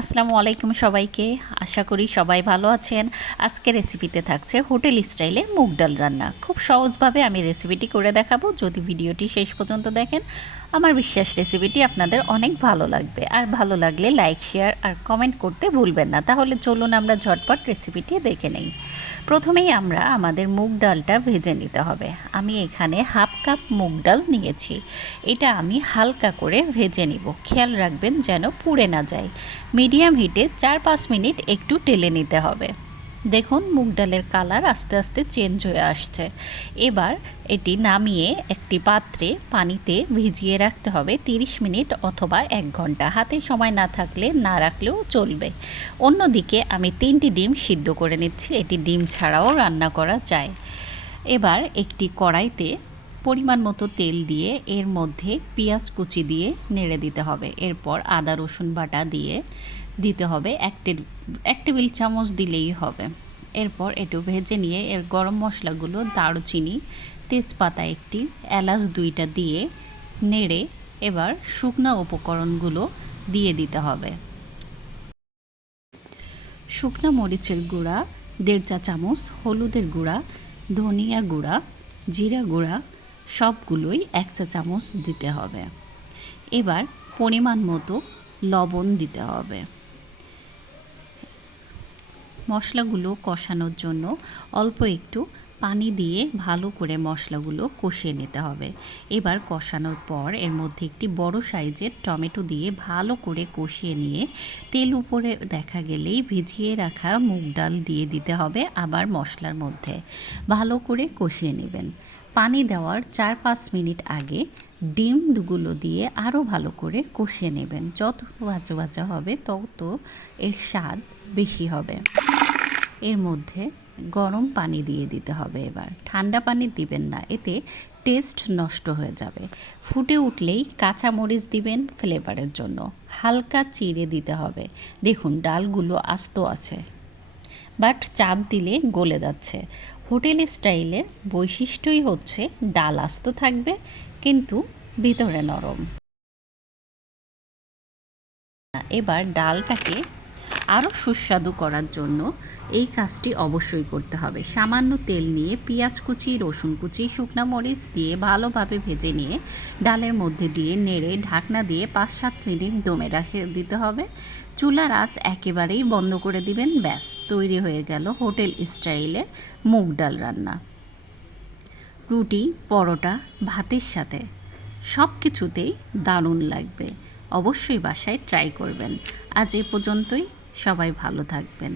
আসসালামু আলাইকুম সবাইকে। আশা করি সবাই ভালো আছেন। আজকে রেসিপিতে থাকছে হোটেল স্টাইলে মুগ ডাল রান্না। খুব সহজভাবে আমি রেসিপিটি করে দেখাবো। যদি ভিডিওটি শেষ পর্যন্ত দেখেন, আমার বিশ্বাস রেসিপিটি আপনাদের অনেক ভালো লাগবে। আর ভালো লাগলে লাইক, শেয়ার আর কমেন্ট করতে ভুলবেন না। তাহলে চলুন আমরা ঝটপট রেসিপিটি দেখে নেই। প্রথমেই আমরা আমাদের মুগ ডালটা ভেজে নিতে হবে। আমি এখানে হাফ কাপ মুগ ডাল নিয়েছি। এটা আমি হালকা করে ভেজে নিব। খেয়াল রাখবেন যেন পুড়ে না যায়। মিডিয়াম হিটে 4-5 মিনিট একটু টেলে নিতে হবে। দেখুন মুগ ডালের কালার আস্তে আস্তে চেঞ্জ হয়ে আসছে। এবার এটি নামিয়ে একটি পাত্রে পানিতে ভিজিয়ে রাখতে হবে 30 মিনিট অথবা 1 ঘন্টা। হাতে সময় না থাকলে না রাখলেও চলবে। অন্যদিকে আমি 3টি ডিম সিদ্ধ করে নিচ্ছি। এটি ডিম ছাড়াও রান্না করা যায়। এবার একটি কড়াইতে পরিমাণ মতো তেল দিয়ে এর মধ্যে পেঁয়াজ কুচি দিয়ে নেড়ে দিতে হবে। এরপর আদা রসুন বাটা দিয়ে দিতে হবে, 1 টেবিল চামচ দিলেই হবে। এরপর একটু ভেজে নিয়ে এর গরম মশলাগুলো দারুচিনি, তেজপাতা একটি, এলাচ 2টা দিয়ে নেড়ে এবার শুকনো উপকরণগুলো দিয়ে দিতে হবে। শুকনো মরিচের গুঁড়া 1.5 চা চামচ, হলুদের গুঁড়া, ধনিয়া গুঁড়া, জিরা গুঁড়া সবগুলোই 1 চা চামচ দিতে হবে। এবার পরিমাণ মতো লবণ দিতে হবে। মশলাগুলো কষানোর জন্য অল্প একটু পানি দিয়ে ভালো করে মশলাগুলো কষিয়ে নিতে হবে। এবার কষানোর পর এর মধ্যে একটি বড় সাইজের টমেটো দিয়ে ভালো করে কষিয়ে নিয়ে তেল উপরে দেখা গেলেই ভিজিয়ে রাখা মুগ ডাল দিয়ে দিতে হবে। আবার মশলার মধ্যে ভালো করে কষিয়ে নেবেন। পানি দেওয়ার 4-5 মিনিট আগে ডিমগুলো দিয়ে আরও ভালো করে কষিয়ে নেবেন। যত ভাজা ভাজা হবে তত এর স্বাদ বেশি হবে। এর মধ্যে গরম পানি দিয়ে দিতে হবে। এবার ঠান্ডা পানি দিবেন না, এতে টেস্ট নষ্ট হয়ে যাবে। ফুটে উঠলেই কাঁচা মরিচ দিবেন ফ্লেভারের জন্য। হালকা চিড়ে দিতে হবে। দেখুন ডালগুলো আস্ত আছে, বাট চাপ দিলে গলে যাচ্ছে। হোটেল স্টাইলের বৈশিষ্ট্যই হচ্ছে ডাল আস্ত থাকবে কিন্তু ভিতরে নরম। এবার ডালটাকে আরও সুস্বাদু করার জন্য এই কাজটি অবশ্যই করতে হবে। সামান্য তেল নিয়ে পেঁয়াজ কুচি, রসুন কুচি, শুকনা মরিচ দিয়ে ভালোভাবে ভেজে নিয়ে ডালের মধ্যে দিয়ে নেড়ে ঢাকনা দিয়ে 5-7 মিনিট দমে রেখে দিতে হবে। চুলার আঁচ একেবারেই বন্ধ করে দিবেন। ব্যাস তৈরি হয়ে গেল হোটেল স্টাইলের মুগ ডাল রান্না। রুটি, পরোটা, ভাতের সাথে সব কিছুতেই দারুণ লাগবে। অবশ্যই বাসায় ট্রাই করবেন। আজ এ পর্যন্তই। সবাই ভালো থাকবেন।